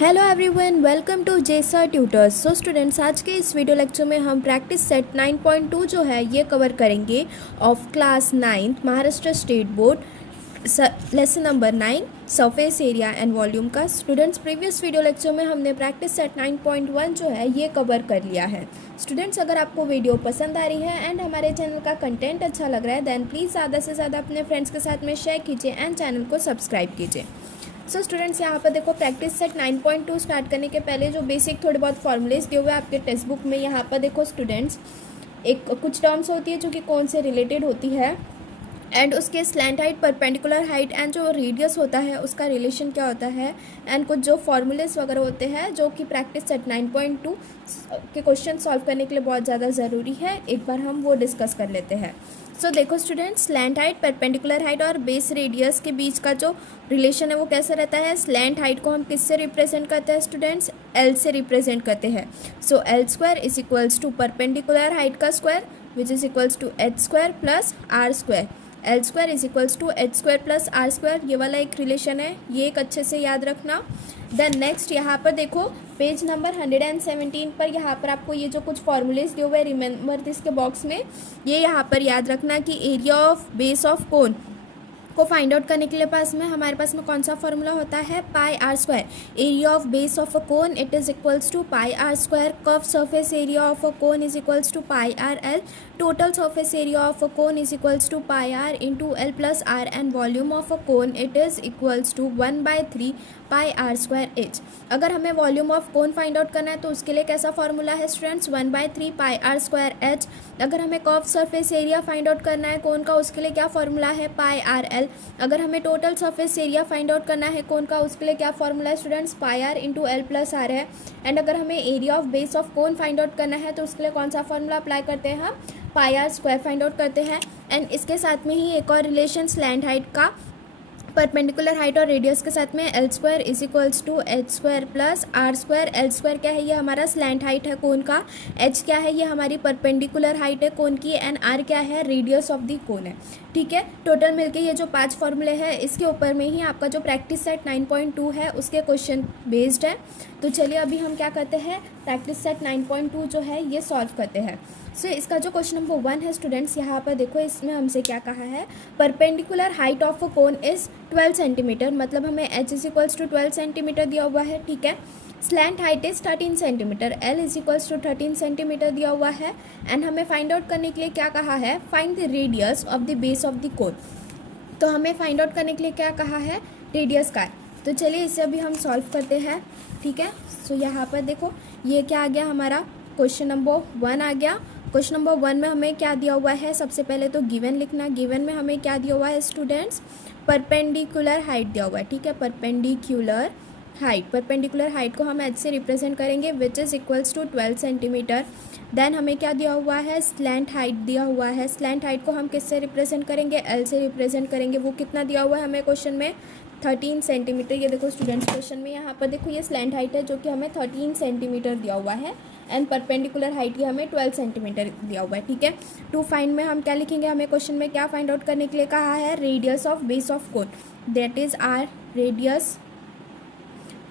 Hello everyone, welcome to जेसा tutors. So students, आज के इस वीडियो लेक्चर में हम प्रैक्टिस सेट 9.2 जो है ये कवर करेंगे of class 9 Maharashtra state board lesson number 9 surface area and volume का। स्टूडेंट्स, प्रीवियस वीडियो लेक्चर में हमने प्रैक्टिस सेट 9.1 जो है ये कवर कर लिया है। स्टूडेंट्स, अगर आपको वीडियो पसंद आ रही है एंड हमारे चैनल का कंटेंट अच्छा लग रहा है देन प्लीज़ ज़्यादा से ज़्यादा अपने फ्रेंड्स के साथ में शेयर कीजिए एंड चैनल को सब्सक्राइब कीजिए। सो स्टूडेंट्स, यहाँ पर देखो प्रैक्टिस सेट 9.2 स्टार्ट करने के पहले जो बेसिक थोड़े बहुत फॉर्मूलेज दिए हुए आपके टेक्स्ट बुक में। यहाँ पर देखो स्टूडेंट्स, एक कुछ टर्म्स होती है जो कि कौन से रिलेटेड होती है एंड उसके slant height, perpendicular height and जो रेडियस होता है उसका रिलेशन क्या होता है एंड कुछ जो फॉर्मूलेस वगैरह होते हैं जो कि प्रैक्टिस सेट 9.2 के क्वेश्चन सॉल्व करने के लिए बहुत ज़्यादा ज़रूरी है। एक बार हम वो डिस्कस कर लेते हैं। सो देखो students, slant height, perpendicular height और बेस रेडियस के बीच का जो रिलेशन है वो कैसा रहता है। स्लैंट हाइट को हम किससे रिप्रेजेंट करते हैं स्टूडेंट्स? एल से रिप्रेजेंट करते हैं। So L square is equals to perpendicular height का square which is equals to H square plus are square. L square is equals to H square plus are square, ये वाला एक relation है, ये एक अच्छे से याद रखना। देन नेक्स्ट यहाँ पर देखो पेज नंबर 117 पर यहाँ पर आपको ये जो कुछ फॉर्मूलेज दिए हुए रिमेंबर दिस के बॉक्स में, ये यहाँ पर याद रखना कि एरिया ऑफ बेस ऑफ कोन को फाइंड आउट करने के लिए हमारे पास में कौन सा फॉर्मूला होता है? Pi are square. Area of base of a cone it is equals to pi are square. Curve surface area of a cone is equals to pi are L. Total surface area of a cone is equals to pi are into L plus R and volume of a cone it is equals to 1/3 pi are square H. अगर हमें volume of cone find out करना है तो उसके लिए कैसा formula है students? 1/3 pi are square H. अगर हमें curve surface area find out करना है कोन का, उसके लिए क्या फॉर्मूला है? Pi are l. अगर हमें total surface area find out करना है कोन का, उसके लिए क्या फॉर्मूला है students? Pi are into L plus r है। एंड अगर हमें area of base of cone find out करना है तो उसके लिए कौन सा फॉर्मूला अप्लाई करते हैं? हम pi are square find out करते हैं। एंड इसके साथ में ही एक और रिलेशन स्लैंट हाइट का परपेंडिकुलर हाइट और रेडियस के साथ में l square is equals to H square plus are square. L square क्या है? ये हमारा स्लैंट हाइट है कोन का। एच क्या है? ये हमारी परपेंडिकुलर हाइट है कोन की। एंड आर क्या है? रेडियस ऑफ दी कोन है। ठीक है, टोटल मिलके ये जो 5 फॉर्मूले हैं इसके ऊपर में ही आपका जो प्रैक्टिस सेट 9.2 है उसके क्वेश्चन बेस्ड है। तो चलिए अभी हम क्या करते हैं, प्रैक्टिस सेट 9.2 जो है ये सॉल्व करते हैं। सो इसका जो क्वेश्चन नंबर 1 है स्टूडेंट्स, यहाँ पर देखो इसमें हमसे क्या कहा है? Perpendicular height of a cone is 12 centimetre, मतलब हमें h is equals to 12 centimetre दिया हुआ है। ठीक है, slant height is 13 centimetre, l is equals to 13 centimetre दिया हुआ है। एंड हमें फाइंड आउट करने के लिए क्या कहा है? Find the radius of the base of the कोन। तो हमें फाइंड आउट करने के लिए क्या कहा है? रेडियस का। तो चलिए इसे अभी हम सॉल्व करते हैं। ठीक है, सो यहाँ पर देखो ये क्या आ गया हमारा? क्वेश्चन नंबर 1 आ गया। क्वेश्चन नंबर 1 में हमें क्या दिया हुआ है? सबसे पहले तो गिवन लिखना। गिवन में हमें क्या दिया हुआ है स्टूडेंट्स? परपेंडिकुलर हाइट दिया हुआ है। ठीक है, परपेंडिकुलर हाइट, परपेंडिकुलर हाइट को हम एच से रिप्रेजेंट करेंगे which is equals to 12 centimetre. Then हमें क्या दिया हुआ है? स्लैंट हाइट दिया हुआ है। स्लैंट हाइट को हम किससे रिप्रेजेंट करेंगे? एल से रिप्रेजेंट करेंगे। वो कितना दिया हुआ है हमें क्वेश्चन में? 13 सेंटीमीटर। ये देखो स्टूडेंट्स क्वेश्चन में यहाँ पर देखो ये स्लैंट हाइट है जो कि हमें 13 सेंटीमीटर दिया हुआ है एंड परपेंडिकुलर हाइट की हमें 12 सेंटीमीटर दिया हुआ है। ठीक है, टू फाइंड में हम क्या लिखेंगे? हमें क्वेश्चन में क्या फाइंड आउट करने के लिए कहा है? Radius of base of cone, that is r radius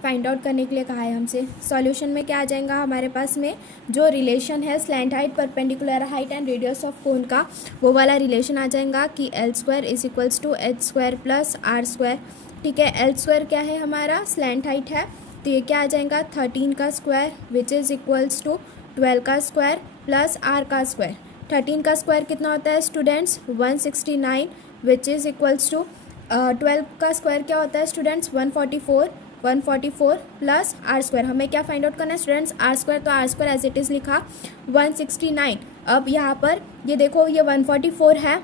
find out करने के लिए कहा है हमसे। सॉल्यूशन में क्या आ जाएगा हमारे पास में? जो रिलेशन है slant height, perpendicular height and radius of cone का, वो वाला रिलेशन आ जाएगा कि l square is equals to H square plus are square. ठीक है, एल स्क्वायर क्या है? हमारा स्लैंट हाइट है, तो ये क्या आ जाएगा? 13 का square which is equals to 12 का स्क्वायर प्लस आर का स्क्वायर। 13 का स्क्वायर कितना होता है students? 169 which is equals to 12 का स्क्वायर क्या होता है स्टूडेंट्स? 144 plus are square. हमें क्या फाइंड आउट करना है स्टूडेंट्स? R square. तो R square as it is लिखा 169। अब यहाँ पर ये देखो ये 144 है,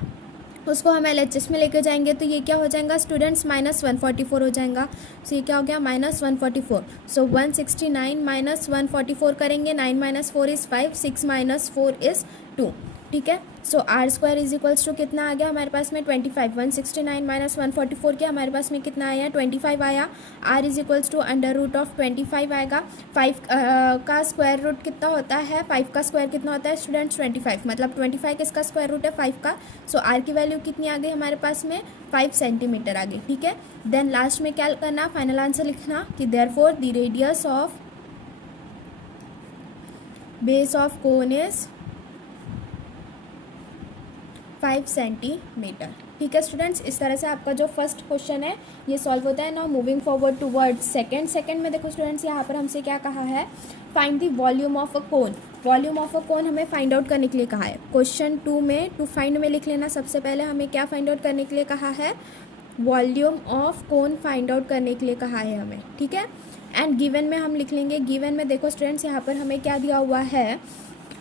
उसको हम LHS में लेके जाएंगे तो ये क्या हो जाएगा स्टूडेंट्स? -144 हो जाएगा। सो ये क्या हो गया? -144। सो 169 -144 करेंगे, 9 - 4 इज़ 5, 6 - 4 इज़ 2। ठीक है। So R square is equals to कितना आ गया हमारे पास में 25, 169 माइनस 144 के हमारे पास में कितना आया 25 आया। R is equals to under root of 25 आएगा। 5 का स्क्वायर रूट कितना होता है, 5 का स्क्वायर कितना होता है स्टूडेंट्स 25, मतलब 25 किसका स्क्वायर रूट है 5 का। सो आर की वैल्यू कितनी आ गई हमारे पास में 5 सेंटीमीटर आ गई। ठीक है, देन लास्ट में क्या करना, फाइनल आंसर लिखना कि therefore the radius of base of cone is 5 centimetre. ठीक है स्टूडेंट्स, इस तरह से आपका जो फर्स्ट क्वेश्चन है ये सॉल्व होता है। Now moving forward toward second में देखो स्टूडेंट्स, यहाँ पर हमसे क्या कहा है, find the volume of a cone. Volume of a cone हमें फाइंड आउट करने के लिए कहा है। क्वेश्चन 2 में टू फाइंड में लिख लेना, सबसे पहले हमें क्या फाइंड आउट करने के लिए कहा है, volume of cone find out करने के लिए कहा है हमें। ठीक है, एंड गिवन में हम लिख लेंगे, गिवन में देखो स्टूडेंट्स यहाँ पर हमें क्या दिया हुआ है,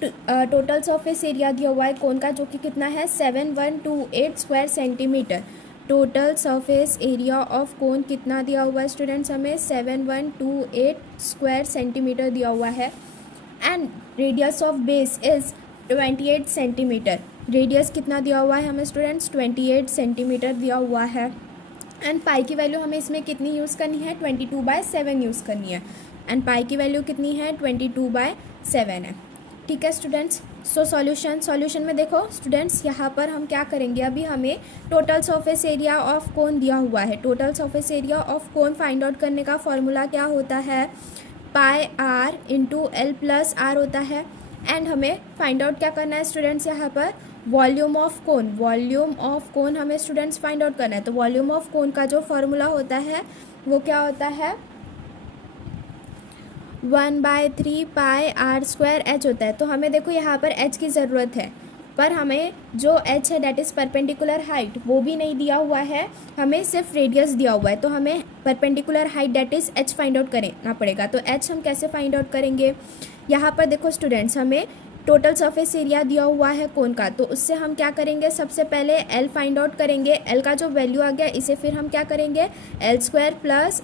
टोटल सरफेस एरिया दिया हुआ है कोन का, जो कि कितना है 7128 square centimetre. Total surface area of cone कितना दिया हुआ है स्टूडेंट्स, हमें 7128 स्क्वायर सेंटीमीटर दिया हुआ है। And radius of base is 28 centimetre. Radius कितना दिया हुआ है हमें स्टूडेंट्स, 28 सेंटीमीटर दिया हुआ है। एंड पाई की वैल्यू हमें इसमें कितनी यूज़ करनी है, 22/7 यूज़ करनी है। एंड पाई की वैल्यू कितनी है, 22/7 है। ठीक है स्टूडेंट्स, सो सॉल्यूशन में देखो स्टूडेंट्स, यहाँ पर हम क्या करेंगे, अभी हमें total surface area of cone दिया हुआ है। Total surface area of cone find out करने का फॉर्मूला क्या होता है, pi are into L plus are होता है। एंड हमें फाइंड आउट क्या करना है स्टूडेंट्स, यहाँ पर वॉल्यूम ऑफ कोन हमें स्टूडेंट्स फाइंड आउट करना है। तो वॉल्यूम ऑफ कोन का जो फॉर्मूला होता है वो क्या होता है, 1/3 पाई आर स्क्वायर एच होता है। तो हमें देखो यहाँ पर एच की ज़रूरत है, पर हमें जो एच है डैट इज़ परपेंडिकुलर हाइट वो भी नहीं दिया हुआ है, हमें सिर्फ रेडियस दिया हुआ है। तो हमें perpendicular height that is H find out करना पड़ेगा। तो एच हम कैसे फाइंड आउट करेंगे, यहाँ पर देखो स्टूडेंट्स, हमें टोटल सरफेस एरिया दिया हुआ है कोन का, तो उससे हम क्या करेंगे, सबसे पहले एल फाइंड आउट करेंगे। एल का जो वैल्यू आ गया इसे फिर हम क्या करेंगे, l square plus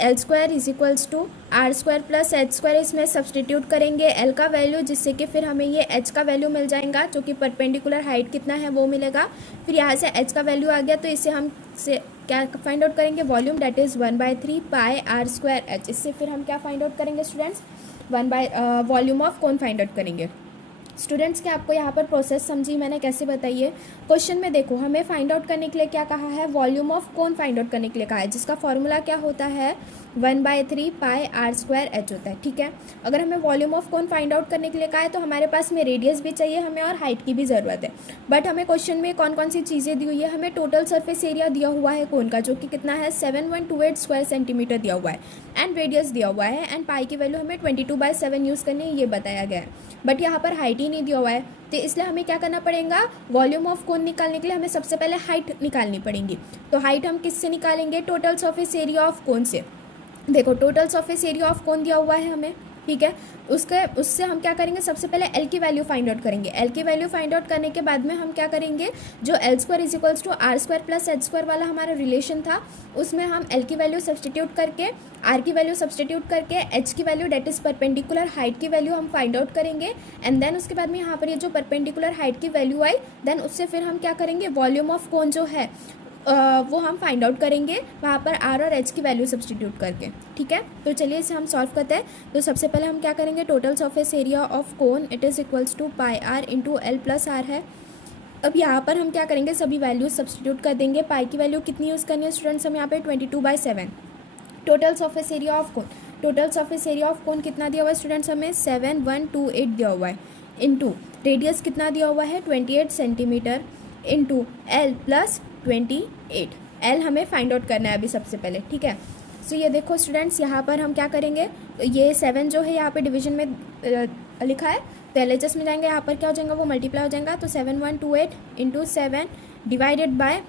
l square is equals to are square plus H square, इसमें सब्सटीट्यूट करेंगे एल का वैल्यू, जिससे कि फिर हमें ये एच का वैल्यू मिल जाएगा, जो कि परपेंडिकुलर हाइट कितना है वो मिलेगा। फिर यहाँ से एच का वैल्यू आ गया, तो इससे हम से क्या फाइंड आउट करेंगे, volume that is 1/3 pi are square h. इससे फिर हम क्या फाइंड आउट करेंगे students, volume of cone find out करेंगे। स्टूडेंट्स क्या आपको यहाँ पर प्रोसेस समझी मैंने कैसे बताई है। क्वेश्चन में देखो हमें फाइंड आउट करने के लिए क्या कहा है, volume of cone find out करने के लिए कहा है, जिसका फॉर्मूला क्या होता है, 1/3 पाई आर स्क्वायर एच होता है। ठीक है, अगर हमें volume of cone find out करने के लिए कहा है तो हमारे पास में रेडियस भी चाहिए हमें और हाइट की भी ज़रूरत है। बट हमें क्वेश्चन में कौन कौन सी चीज़ें दी हुई है, हमें टोटल सरफेस एरिया दिया हुआ है कोन का, जो कि कितना है 7128 स्क्वायर सेंटीमीटर दिया हुआ है, एंड रेडियस दिया हुआ है, एंड पाई की वैल्यू हमें 22/7 यूज़ करनी है, ये बताया गया है। बट यहाँ पर हाइट ही नहीं दिया हुआ है, तो इसलिए हमें क्या करना पड़ेगा, वॉल्यूम ऑफ कोन निकालने के लिए हमें सबसे पहले हाइट निकालनी पड़ेगी। तो हाइट हम किससे निकालेंगे, टोटल सरफेस एरिया ऑफ कोन से। देखो total surface area of cone दिया हुआ है हमें, ठीक है, उससे हम क्या करेंगे, सबसे पहले एल की वैल्यू फाइंड आउट करेंगे। एल की वैल्यू फाइंड आउट करने के बाद में हम क्या करेंगे, जो l square is equals to are square plus H square वाला हमारा रिलेशन था, उसमें हम एल की वैल्यू सब्सटीट्यूट करके, आर की वैल्यू सब्सटीट्यूट करके, एच की value that is perpendicular height की वैल्यू हम फाइंड आउट करेंगे। एंड देन उसके बाद में यहाँ पर ये जो परपेंडिकुलर हाइट की वैल्यू आई, देन उससे फिर हम क्या करेंगे, वॉल्यूम ऑफ कोन जो है वो हम फाइंड आउट करेंगे वहाँ पर आर और एच की वैल्यू सब्सटीट्यूट करके। ठीक है, तो चलिए इसे हम सॉल्व करते हैं। तो सबसे पहले हम क्या करेंगे, total surface area of cone it is equals to pi are into L plus r है। अब यहाँ पर हम क्या करेंगे, सभी वैल्यूज सब्सटीट्यूट कर देंगे। पाई की वैल्यू कितनी यूज़ करनी है स्टूडेंट्स, हम यहाँ पे 22/7। Total surface area of cone, total surface area of cone कितना दिया हुआ है स्टूडेंट्स, हमें 7128 दिया हुआ है, इंटू रेडियस कितना दिया हुआ है 28 centimetre, into L plus 28। L हमें फाइंड आउट करना है अभी सबसे पहले। ठीक है, सो ये देखो स्टूडेंट्स, यहाँ पर हम क्या करेंगे, ये 7 जो है यहाँ पे डिवीजन में लिखा है, तो LHS में जाएंगे, यहाँ पर क्या हो जाएगा, वो मल्टीप्लाई हो जाएगा। तो 7128 into 7 divided by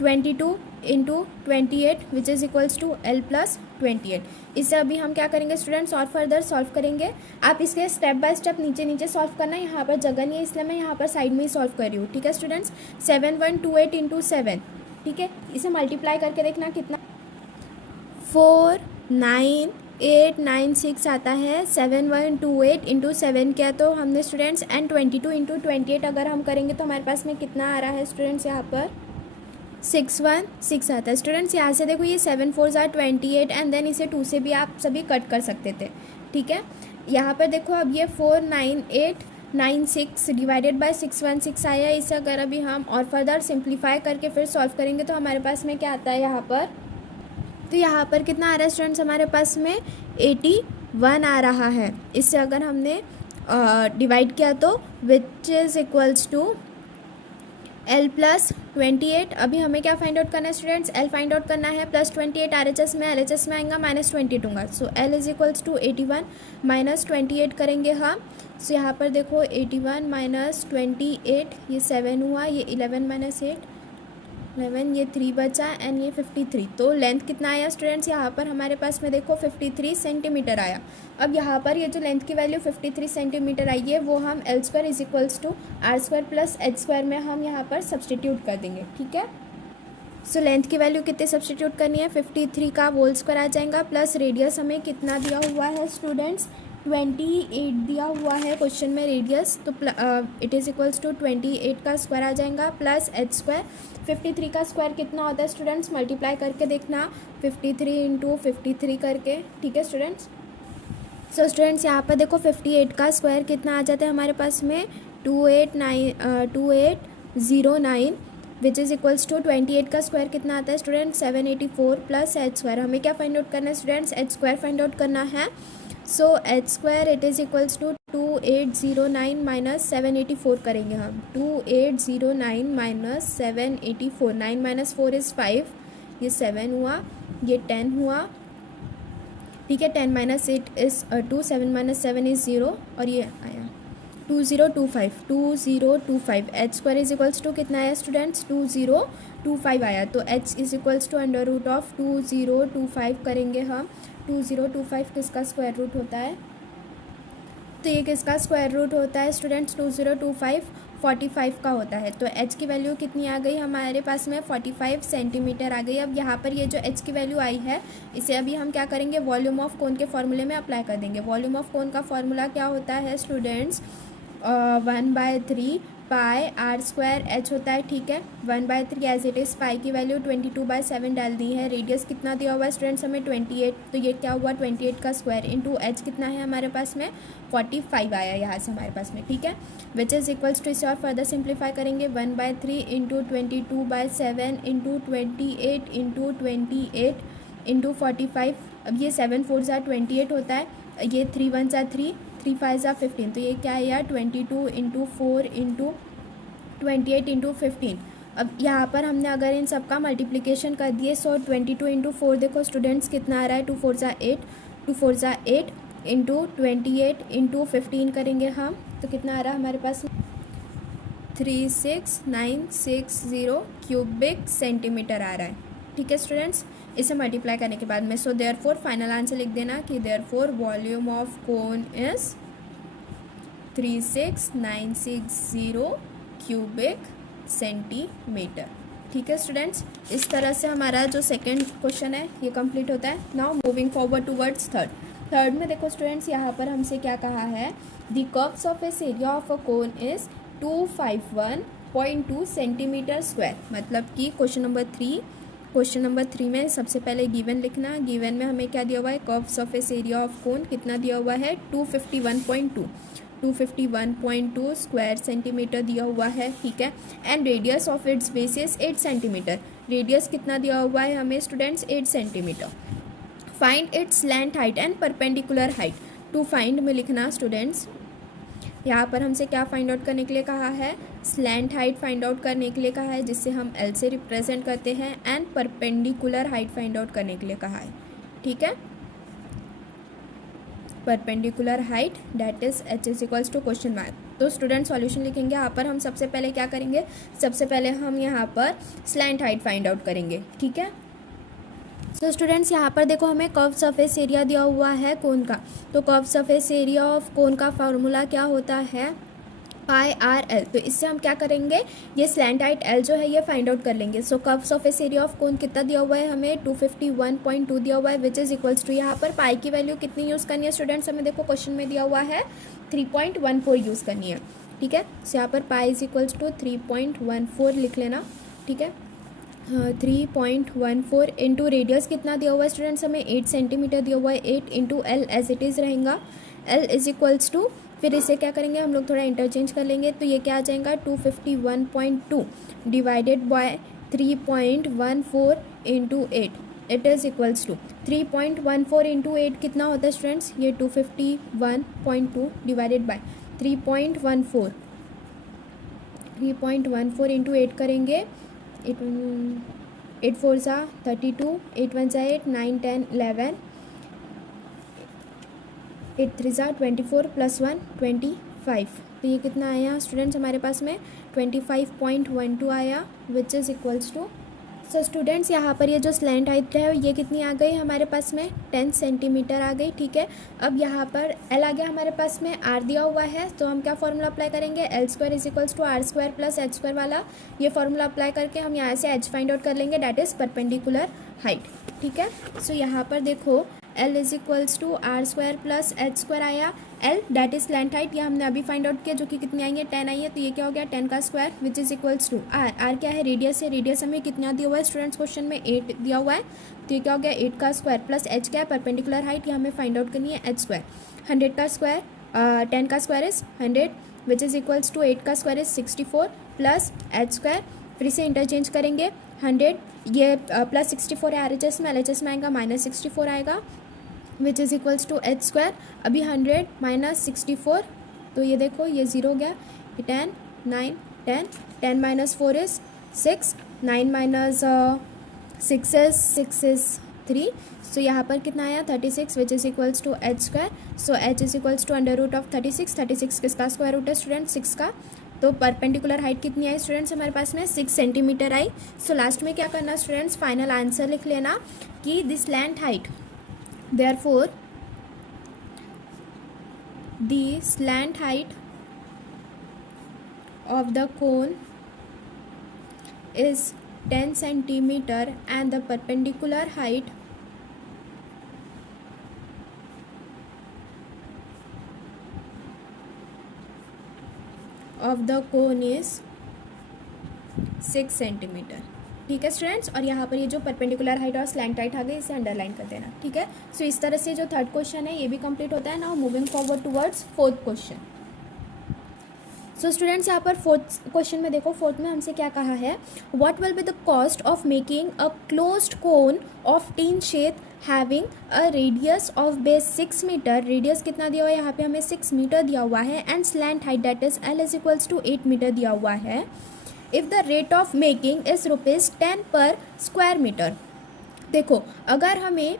22 into 28 which is equals to l plus 28। इससे अभी हम क्या करेंगे स्टूडेंट्स, और फर्दर सॉल्व करेंगे। आप इसके स्टेप बाय स्टेप नीचे नीचे सॉल्व करना, यहाँ पर जगह नहीं है इसलिए मैं यहाँ पर साइड में ही सॉल्व कर रही हूँ। ठीक है स्टूडेंट्स, 7128 इंटू 7, ठीक है, इसे मल्टीप्लाई करके देखना कितना, 4, 9, 896 आता है, 7128 इंटू 7 क्या, तो हमने स्टूडेंट्स एंड 22 इंटू 28 अगर हम करेंगे तो हमारे पास में कितना आ रहा है स्टूडेंट्स यहाँ पर 616 आता है। स्टूडेंट्स यहाँ से देखो ये 7 4 28 एंड देन इसे 2 से भी आप सभी कट कर सकते थे, ठीक है। यहाँ पर देखो अब ये 49896 डिवाइडेड बाय 616 आया। इसे अगर अभी हम और फर्दर सिंप्लीफाई करके फिर सॉल्व करेंगे तो हमारे पास में क्या आता है यहाँ पर, तो यहाँ पर कितना आ रहा है स्टूडेंट्स हमारे पास में 81 आ रहा है। इससे अगर हमने डिवाइड किया तो which is equals to L plus 28। अभी हमें क्या फाइंड आउट करना है स्टूडेंट्स, L फाइंड आउट करना है, प्लस 28 RHS में, LHS में आएगा माइनस 28 होगा। So L is equals to 81 minus 28 करेंगे हम। सो यहाँ पर देखो 81 माइनस 28, ये 7 हुआ, ये 11 माइनस 8 11, ये 3 बचा एंड ये 53। तो लेंथ कितना आया स्टूडेंट्स यहाँ पर हमारे पास में देखो 53 सेंटीमीटर आया। अब यहाँ पर ये जो लेंथ की वैल्यू 53 सेंटीमीटर आई है वो हम L square is equals to R square plus H square में हम यहाँ पर सब्सटीट्यूट कर देंगे, ठीक है। सो लेंथ की वैल्यू कितने सब्सटीट्यूट करनी है, 53 का होल स्क्वायर आ जाएगा, प्लस रेडियस हमें कितना दिया हुआ है स्टूडेंट्स 28 दिया हुआ है क्वेश्चन में रेडियस, तो इट इज़ इक्वल्स टू 28 का स्क्वायर आ जाएगा प्लस H स्क्वायर। 53 का स्क्वायर कितना होता है स्टूडेंट्स, मल्टीप्लाई करके देखना 53 इंटू 53 करके, ठीक है स्टूडेंट्स। सो स्टूडेंट्स यहाँ पर देखो 58 का स्क्वायर कितना आ जाता है हमारे पास में 2809 विच इज़ इक्वल्स टू 28 का स्क्वायर कितना आता है स्टूडेंट 784 प्लस H स्क्वायर। हमें क्या फाइंड आउट करना है students, H square find out करना है। So H square it is equals to 2809 minus 784 करेंगे हम, 2809 माइनस 784, 9 माइनस 4 इज़ 5, ये 7 हुआ, ये 10 हुआ, ठीक है। 10 माइनस 8 इज़ 2, 7 माइनस 7 इज़ 0 और ये आया 2025। H square is equals to कितना आया स्टूडेंट्स 2025 आया। तो H is equals to under root of 2025 करेंगे हम। 2025 किसका स्क्वायर रूट होता है, तो ये किसका स्क्वायर रूट होता है स्टूडेंट्स 2025 45 का होता है। तो H की वैल्यू कितनी आ गई हमारे पास में 45 सेंटीमीटर आ गई। अब यहाँ पर ये जो H की वैल्यू आई है इसे अभी हम क्या करेंगे वॉल्यूम ऑफ कोन के फॉर्मूले में अप्लाई कर देंगे। वॉल्यूम ऑफ कोन का फॉर्मूला क्या होता है स्टूडेंट्स 1/3 पाई R स्क्वायर H होता है, ठीक है। 1/3 एज इट इज़, पाई की वैल्यू 22/7 डाल दी है। रेडियस कितना दिया हुआ है स्टूडेंट्स हमें 28, तो ये क्या हुआ 28 का स्क्वायर इंटू H कितना है हमारे पास में 45 आया यहाँ से हमारे पास में, ठीक है। विच इज़ इक्वल्स टू इसे और फर्दर सिंप्लीफाई करेंगे 1/3 इंटू 22/7 इंटू 28 इंटू 28 इंटू 45। अब ये 7 4 28 होता है, ये 3 1 3 3 5 15, तो ये क्या है यार 22 इंटू 4 इंटू 28 इंटू 15। अब यहाँ पर हमने अगर इन सब का मल्टीप्लिकेशन कर दिए, सो 22 इंटू 4 देखो स्टूडेंट्स कितना आ रहा है 2 4 8 2 4 8 इंटू 28 इंटू 15 करेंगे हम, तो कितना आ रहा है हमारे पास 36960 क्यूबिक सेंटीमीटर आ रहा है, ठीक है स्टूडेंट्स। इसे मल्टीप्लाई करने के बाद में सो देयरफॉर फाइनल आंसर लिख देना कि therefore volume of cone is 36960 cubic centimetre, ठीक है स्टूडेंट्स। इस तरह से हमारा जो सेकंड क्वेश्चन है ये कंप्लीट होता है। Now moving forward towards third में देखो स्टूडेंट्स यहाँ पर हमसे क्या कहा है, the curves of S area of a cone is 251.2 centimetre square. मतलब कि क्वेश्चन नंबर 3 में सबसे पहले गिवन लिखना। गिवन में हमें क्या दिया हुआ है, curves of S area of cone कितना दिया हुआ है 251.2 स्क्वायर सेंटीमीटर दिया हुआ है, ठीक है। And radius of its base is 8 centimetre. Radius कितना दिया हुआ है हमें students 8 centimetre. Find its slant height and perpendicular height. To find में लिखना स्टूडेंट्स, यहाँ पर हमसे क्या फाइंड आउट करने के लिए कहा है, स्लैंट हाइट फाइंड आउट करने के लिए कहा है, जिससे हम L से रिप्रेजेंट करते हैं, and perpendicular height find out करने के लिए कहा है, ठीक है। Perpendicular height that is H is equals to question mark. तो स्टूडेंट सॉल्यूशन लिखेंगे। यहाँ पर हम सबसे पहले क्या करेंगे, सबसे पहले हम यहाँ पर स्लैंट हाइट फाइंड आउट करेंगे, ठीक है। सो स्टूडेंट्स यहाँ पर देखो हमें कर्व सरफेस एरिया दिया हुआ है कोन का, तो curve surface area of cone का फार्मूला क्या होता है, पाई आर एल। तो इससे हम क्या करेंगे, ये स्लैंट हाइट एल जो है ये फाइंड आउट कर लेंगे। So curve surface area of cone कितना दिया हुआ है हमें, 251.2 दिया हुआ है, विच इज इक्वल्स टू, यहाँ पर पाई की वैल्यू कितनी यूज़ करनी है स्टूडेंट्स, हमें देखो क्वेश्चन में दिया हुआ है 3.14 यूज़ करनी है। ठीक है, सो यहाँ पर पाई इज इक्वल्स टू 3.14 लिख लेना। ठीक है, 3.14 इंटू रेडियस कितना दिया हुआ है स्टूडेंट्स, हमें 8 सेंटीमीटर दिया हुआ है, 8 into l as it is रहेगा, एल इज इक्वल्स टू, फिर इसे क्या करेंगे हम लोग थोड़ा इंटरचेंज कर लेंगे, तो ये क्या आ जाएगा 251.2 divided by 3.14 into 8, it is equals to 3.14 into 8 कितना होता है स्टूडेंट्स, ये 251.2 डिवाइडेड बाय 3.14 इंटू 8 करेंगे, 8 4 सा 32, 8 1 सा 8, 9 10 11, 8 3 सा 24 प्लस 1 25। तो ये कितना आया स्टूडेंट्स हमारे पास में 25.12 आया, which is equals to, so students यहाँ पर ये जो स्लैंट हाइट है ये कितनी आ गई हमारे पास में 10 सेंटीमीटर आ गई। ठीक है, अब यहाँ पर एल आ गया हमारे पास में, आर दिया हुआ है, तो हम क्या फॉर्मूला अप्लाई करेंगे, l square is equals to are square plus H square वाला, ये फॉर्मूला अप्लाई करके हम यहाँ से एच फाइंड आउट कर लेंगे, डैट इज़ परपेंडिकुलर हाइट। ठीक है, सो यहाँ पर देखो L is equals to are square plus H square आया, L that is slant height, ये हमने अभी फाइंड आउट किया जो कि कितनी आई है 10 आई है, तो ये क्या हो गया 10 का square, which is equals to r, r क्या है रेडियस है, रेडियस हमें कितना दिया हुआ है स्टूडेंट्स क्वेश्चन में 8 दिया हुआ है, तो ये क्या हो गया 8 का स्क्वायर प्लस एच क्या है परपेंडिकुलर हाइट, ये हमें फाइंड आउट करनी है एच स्क्वायर, 100 का स्क्वायर 10 का square is 100 which is equals to 8 का square is 64 plus H square, फिर इसे इंटरचेंज करेंगे 100, ये प्लस 64 है RHS में, LHS में आएगा -64 आएगा, which is equals to H square, अभी 100 माइनस 64, तो ये देखो ये 0 हो गया, 10 9 10 10 minus 4 is 6, 9 minus 6 is 3, so यहाँ पर कितना आया 36 which is equals to H square, so h is equals to under root of 36 किसका स्क्वायर रूट है स्टूडेंट 6 का, तो परपेंडिकुलर हाइट कितनी आई स्टूडेंट्स हमारे पास में 6 सेंटीमीटर आई। सो लास्ट में क्या करना स्टूडेंट्स, फाइनल आंसर लिख लेना कि this slant height, therefore the slant height of the cone is 10 centimeter and the perpendicular height of the cone is 6 centimetre. ठीक है स्टूडेंट्स, और यहाँ पर ये जो परपेंडिकुलर हाइट और स्लैंट हाइट आ गई इसे अंडरलाइन कर देना। ठीक है, सो इस तरह से जो थर्ड क्वेश्चन है ये भी कंप्लीट होता है। Now moving forward towards fourth question. सो स्टूडेंट्स यहाँ पर फोर्थ क्वेश्चन में देखो, फोर्थ में हमसे क्या कहा है, what will be the cost of making a closed cone of tin shape having a radius of base 6 metre, radius कितना दिया हुआ है यहाँ पे हमें 6 मीटर दिया हुआ है, and slant height that is l is equals to 8 metre दिया हुआ है, if the rate of making is ₹10 per square metre. देखो अगर हमें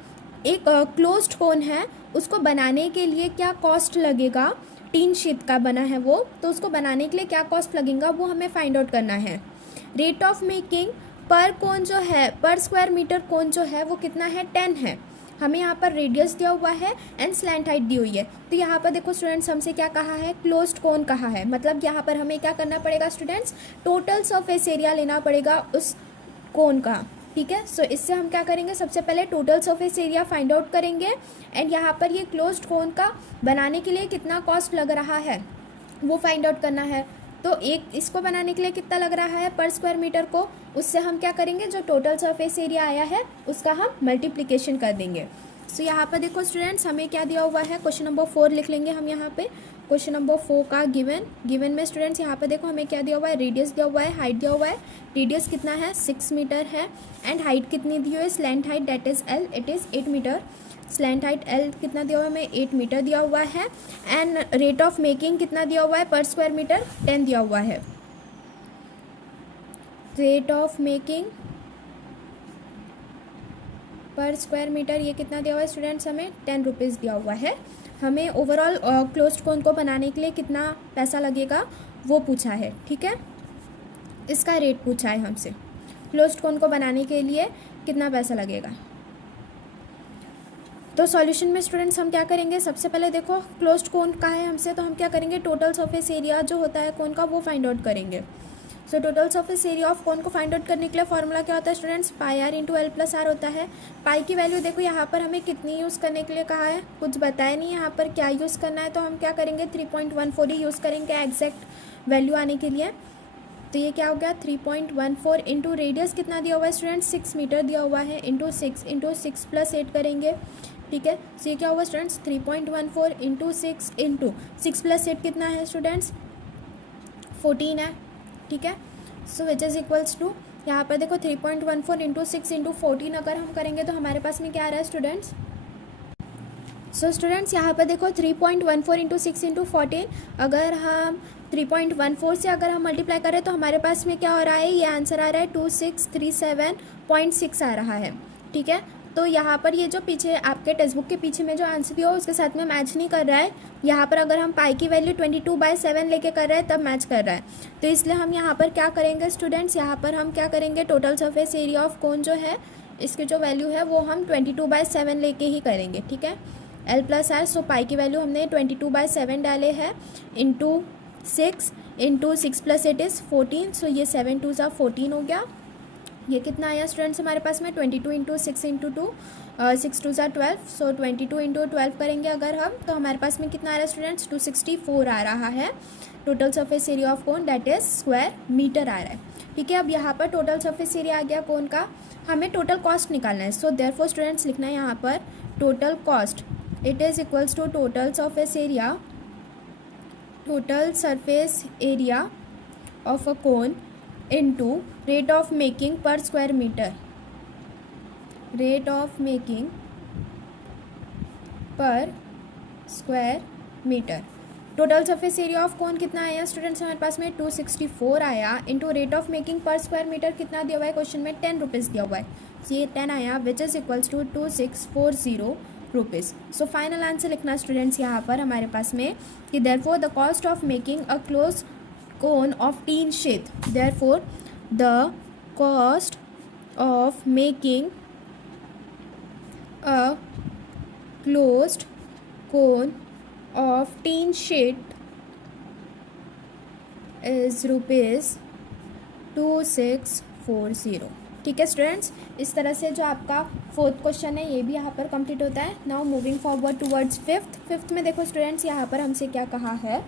एक क्लोज्ड कोन है उसको बनाने के लिए क्या कॉस्ट लगेगा, टीन शीट का बना है वो, तो उसको बनाने के लिए क्या कॉस्ट लगेगा वो हमें फाइंड आउट करना है। रेट ऑफ मेकिंग पर कोन जो है, पर स्क्वायर मीटर कोन जो है वो कितना है 10 है, हमें यहाँ पर रेडियस दिया हुआ है एंड स्लैंट हाइट दी हुई है। तो यहाँ पर देखो स्टूडेंट्स हमसे क्या कहा है, क्लोज्ड कोन कहा है, मतलब यहाँ पर हमें क्या करना पड़ेगा स्टूडेंट्स, टोटल सरफेस एरिया लेना पड़ेगा उस कोन का। ठीक है, सो इससे हम क्या करेंगे, सबसे पहले total surface area find out करेंगे एंड यहाँ पर ये क्लोज्ड कोन का बनाने के लिए कितना कॉस्ट लग रहा है वो फाइंड आउट करना है। तो एक इसको बनाने के लिए कितना लग रहा है पर स्क्वायर मीटर को, उससे हम क्या करेंगे, जो टोटल सरफेस एरिया आया है उसका हम मल्टीप्लिकेशन कर देंगे। सो यहाँ पर देखो स्टूडेंट्स हमें क्या दिया हुआ है, क्वेश्चन नंबर 4 लिख लेंगे हम यहाँ पे, क्वेश्चन नंबर 4 का गिवन में स्टूडेंट्स यहाँ पे देखो हमें क्या दिया हुआ है, रेडियस दिया हुआ है, हाइट दिया हुआ है, रेडियस कितना है 6 मीटर है एंड हाइट कितनी दी हुई है, slant height that is l, it is 8 metre, slant height l कितना दिया हुआ है हमें 8 मीटर दिया हुआ है, एंड रेट ऑफ मेकिंग कितना दिया हुआ है पर स्क्वायर मीटर 10 दिया हुआ है। रेट ऑफ मेकिंग पर स्क्वायर मीटर ये कितना दिया हुआ है स्टूडेंट्स, हमें 10 रुपीज़ दिया हुआ है। हमें ओवरऑल क्लोज्ड कोन को बनाने के लिए कितना पैसा लगेगा वो पूछा है। ठीक है, इसका रेट पूछा है हमसे, क्लोज्ड कोन को बनाने के लिए कितना पैसा लगेगा। तो सॉल्यूशन में स्टूडेंट्स हम क्या करेंगे, सबसे पहले देखो क्लोज्ड कोन का है हमसे, तो हम क्या करेंगे, टोटल सरफेस एरिया जो होता है कोन का वो फाइंड आउट करेंगे। So total surface area of कोन को फाइंड आउट करने के लिए फॉर्मूला क्या होता है students, pi are into L plus are होता है। पाई की वैल्यू देखो यहाँ पर हमें कितनी यूज़ करने के लिए कहा है, कुछ बताया नहीं यहाँ पर क्या यूज़ करना है, तो हम क्या करेंगे 3.14 ही यूज़ करेंगे एग्जैक्ट वैल्यू आने के लिए। तो ये क्या हो गया 3.14 इंटू रेडियस कितना दिया हुआ है स्टूडेंट्स 6 मीटर दिया हुआ है, इंटू 6 प्लस 8 करेंगे, ठीक है। सो ये क्या हुआ स्टूडेंट्स 3.14 इंटू 6 प्लस 8 कितना है स्टूडेंट्स 14 है, ठीक है। सो विच इज़ इक्वल्स टू यहाँ पर देखो 3.14 इंटू 6 इंटू 14 अगर हम करेंगे तो हमारे पास में क्या आ रहा है स्टूडेंट्स। सो स्टूडेंट्स यहाँ पर देखो 3.14 इंटू 6 इंटू 14, अगर हम 3.14 से अगर हम मल्टीप्लाई करें तो हमारे पास में क्या हो रहा है, ये आंसर आ रहा है 2637.6 आ रहा है, ठीक है। तो यहाँ पर ये जो पीछे आपके टेक्स्ट बुक के पीछे में जो आंसर दिया हो उसके साथ में मैच नहीं कर रहा है। यहाँ पर अगर हम पाई की वैल्यू 22/7 लेके कर रहे हैं तब मैच कर रहा है, तो इसलिए हम यहाँ पर क्या करेंगे स्टूडेंट्स, यहाँ पर हम क्या करेंगे टोटल सरफेस एरिया ऑफ कोन जो है इसकी जो वैल्यू है वो हम 22/7 लेके ही करेंगे, ठीक है। एल प्लस आर, सो पाई की वैल्यू हमने 22/7 डाले हैं इंटू 6 प्लस 8 इज़ 14, सो ये 7 2 ज़ा 14 हो गया। ये कितना आया स्टूडेंट्स हमारे पास में 22 इंटू 6 इंटू 2 6 2 ज़ा 12, सो 22 इंटू 12 करेंगे अगर हम तो हमारे पास में कितना आ रहा है स्टूडेंट्स 264 आ रहा है total surface area of cone, that is square metre आ रहा है, ठीक है। अब यहाँ पर टोटल सरफेस एरिया आ गया कोन का, हमें टोटल कॉस्ट निकालना है। सो देयरफॉर स्टूडेंट्स लिखना है यहाँ पर total cost, it is equals to total surface area of a cone into rate of making per square meter, rate of making per square meter। Total surface area of cone कितना आया students हमारे पास में 264 आया, into rate of making पर square metre कितना दिया हुआ है क्वेश्चन में 10 रुपीज़ दिया हुआ है, so ये 10 आया which is equals to 2640 rupees. So final answer लिखना स्टूडेंट्स यहाँ पर हमारे पास में कि therefore the cost of making a close cone of tin shape, therefore the cost of making a closed cone of tin shape is ₹2640, ठीक है students. इस तरह से जो आपका फोर्थ क्वेश्चन है ये भी यहाँ पर कंप्लीट होता है। Now moving forward towards fifth में देखो स्टूडेंट्स यहाँ पर हमसे क्या कहा है।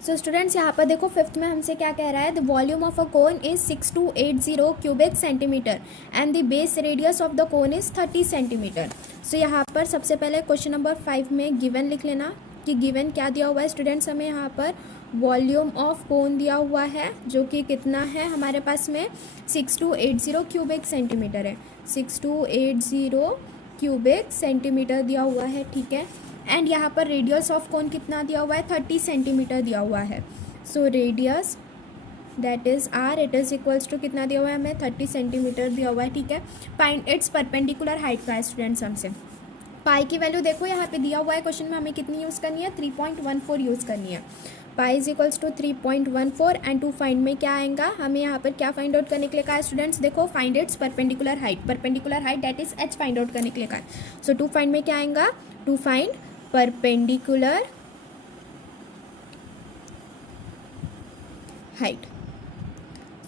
सो स्टूडेंट्स यहाँ पर देखो फिफ्थ में हमसे क्या कह रहा है, the volume of a cone is 6280 cubic centimetre and the base radius of the cone is 30 centimetre. So यहाँ पर सबसे पहले क्वेश्चन नंबर 5 में गिवन लिख लेना कि गिवन क्या दिया हुआ है स्टूडेंट्स, हमें यहाँ पर वॉल्यूम ऑफ कोन दिया हुआ है जो कि कितना है हमारे पास में 6280 क्यूबिक सेंटीमीटर है, 6280 क्यूबिक सेंटीमीटर दिया हुआ है, ठीक है। एंड यहाँ पर रेडियस ऑफ कोन कितना दिया हुआ है 30 सेंटीमीटर दिया हुआ है। So radius that is r, it is equals to कितना दिया हुआ है हमें 30 सेंटीमीटर दिया हुआ है, ठीक है। फाइंड इट्स परपेंडिकुलर हाइट का है स्टूडेंट्स हमसे। पाई की वैल्यू देखो यहाँ पे दिया हुआ है क्वेश्चन में, हमें कितनी यूज़ करनी है 3.14 यूज़ करनी है। Pi is equals to 3.14 and to find में क्या आएगा, हमें यहाँ पर क्या फाइंड आउट करने के लिए कहा है स्टूडेंट्स, देखो find its perpendicular height that is H find out करने के लिए कहा है। सो टू फाइंड में क्या आएगा, टू फाइंड परपेंडिकुलर हाइट।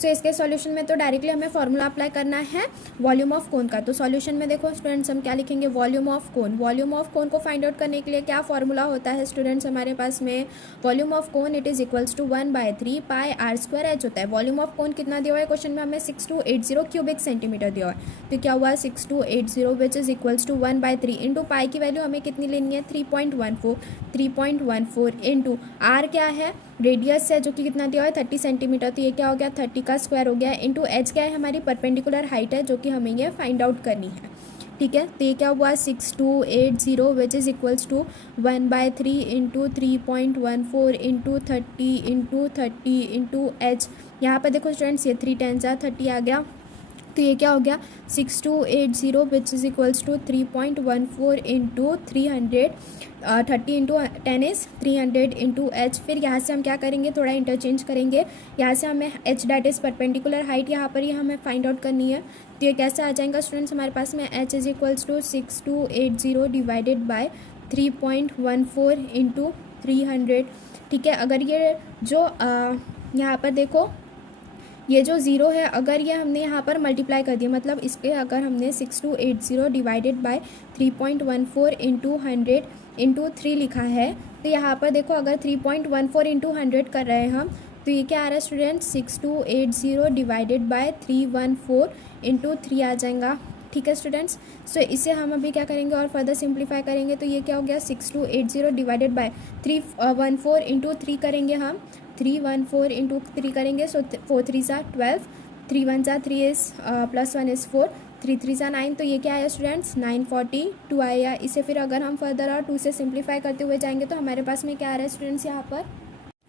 सो इसके सॉल्यूशन में तो डायरेक्टली हमें फॉर्मूला अप्लाई करना है वॉल्यूम ऑफ कोन का। तो सॉल्यूशन में देखो स्टूडेंट्स हम क्या लिखेंगे, वॉल्यूम ऑफ कोन को फाइंड आउट करने के लिए क्या फॉर्मूला होता है स्टूडेंट्स हमारे पास में, volume of cone it is equals to 1/3 pi are square h होता है। वॉल्यूम ऑफ कोन कितना दिया हुआ है क्वेश्चन में, हमें 6280 क्यूबिक सेंटीमीटर दिया हुआ है, तो क्या हुआ 6280 which is equals to 1/3 into pi की वैल्यू हमें कितनी लेनी है 3.14 इंटू आर क्या है रेडियस है जो कि कितना दिया हुआ है 30 सेंटीमीटर, तो ये क्या हो गया 30 का स्क्वायर हो गया, इंटू एच क्या है हमारी परपेंडिकुलर हाइट है जो कि हमें ये फाइंड आउट करनी है, ठीक है। तो ये क्या हुआ 6280 which is equals to 1/3 into 3.14 into 30 into h. यहाँ पर देखो स्टूडेंट्स ये 3 10 30 आ गया, तो ये क्या हो गया 6280 which is equals to 3.14 into 300 30 into 10 is 300 into h. फिर यहाँ से हम क्या करेंगे, थोड़ा इंटरचेंज करेंगे। यहाँ से हमें H that is perpendicular height यहाँ पर ये हमें फाइंड आउट करनी है। तो ये कैसे आ जाएगा स्टूडेंट्स, हमारे पास में h is equals to 6280 divided by 3.14 into 300। ठीक है, अगर ये जो यहाँ पर देखो ये जो ज़ीरो है, अगर ये हमने यहाँ पर मल्टीप्लाई कर दिया, मतलब इसके अगर हमने 6280 डिवाइडेड बाय 3.14 इंटू 100 इंटू 3 लिखा है, तो यहाँ पर देखो अगर 3.14 इंटू 100 कर रहे हैं हम, तो ये क्या आ रहा है स्टूडेंट 6280 डिवाइडेड बाय 314 इंटू 3 आ जाएगा। ठीक है स्टूडेंट्स, सो इसे हम अभी क्या करेंगे और फर्दर सिंप्लीफाई करेंगे। तो ये क्या हो गया 6280 डिवाइडेड बाय 314 इंटू 3 करेंगे हम, 314 इंटू 3 करेंगे। सो 4 3 सा 12, 3 1 सा 3 इज़ प्लस 1 इज़ 4, 3 3 सा 9। तो ये क्या आया स्टूडेंट्स 942 आया। इसे फिर अगर हम फर्दर और 2 से सिंप्लीफाई करते हुए जाएंगे तो हमारे पास में क्या आ रहा है स्टूडेंट्स यहाँ पर।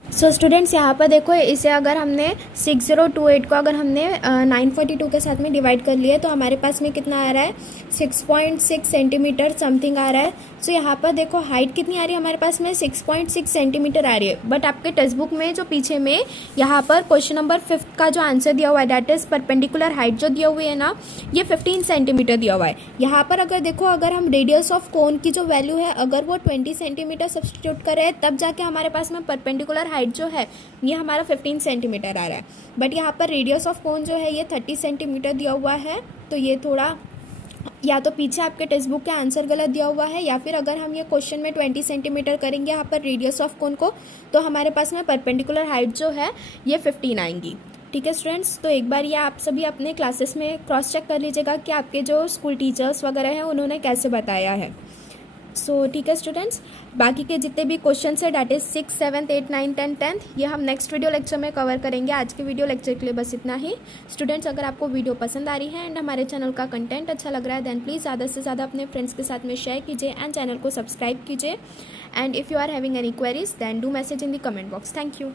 सो स्टूडेंट्स यहाँ पर देखो इसे अगर हमने 6028 को अगर हमने 942 के साथ में डिवाइड कर लिया तो हमारे पास में कितना आ रहा है 6.6 सेंटीमीटर समथिंग आ रहा है। सो यहाँ पर देखो हाइट कितनी आ रही है हमारे पास में 6.6 सेंटीमीटर आ रही है। बट आपके टेक्स्ट बुक में जो पीछे में यहाँ पर क्वेश्चन नंबर 5 का जो आंसर दिया हुआ है दैट इज परपेंडिकुलर हाइट जो दिया हुई है ना, ये 15 सेंटीमीटर दिया हुआ है। यहाँ पर अगर देखो अगर हम रेडियस ऑफ कोन की जो वैल्यू है अगर वो 20 सेंटीमीटर सब्सटीट्यूट करें तब जाके हमारे पास में परपेंडिकुलर हाइट जो है ये हमारा 15 सेंटीमीटर आ रहा है। बट यहाँ पर रेडियस ऑफ कोन जो है ये 30 सेंटीमीटर दिया हुआ है। तो ये थोड़ा या तो पीछे आपके टेक्स्ट बुक का आंसर गलत दिया हुआ है या फिर अगर हम ये क्वेश्चन में 20 सेंटीमीटर करेंगे यहाँ पर रेडियस ऑफ कोन को तो हमारे पास में परपेंडिकुलर हाइट जो है ये 15 आएंगी। ठीक है स्टूडेंट्स, तो एक बार ये आप सभी अपने क्लासेस में क्रॉस चेक कर लीजिएगा कि आपके जो स्कूल टीचर्स वगैरह हैं उन्होंने कैसे बताया है। सो ठीक है स्टूडेंट्स, बाकी के जितने भी क्वेश्चन है डैट इज 6, 7, 8, 9, 10, 10th ये हम नेक्स्ट वीडियो लेक्चर में कवर करेंगे। आज के वीडियो लेक्चर के लिए बस इतना ही। स्टूडेंट्स अगर आपको वीडियो पसंद आ रही है एंड हमारे चैनल का कंटेंट अच्छा लग रहा है देन प्लीज़ ज़्यादा से ज़्यादा अपने फ्रेंड्स के साथ में शेयर कीजिए एंड चैनल को सब्सक्राइब कीजिए। And if you are having any queries then do message in the comment box. Thank you.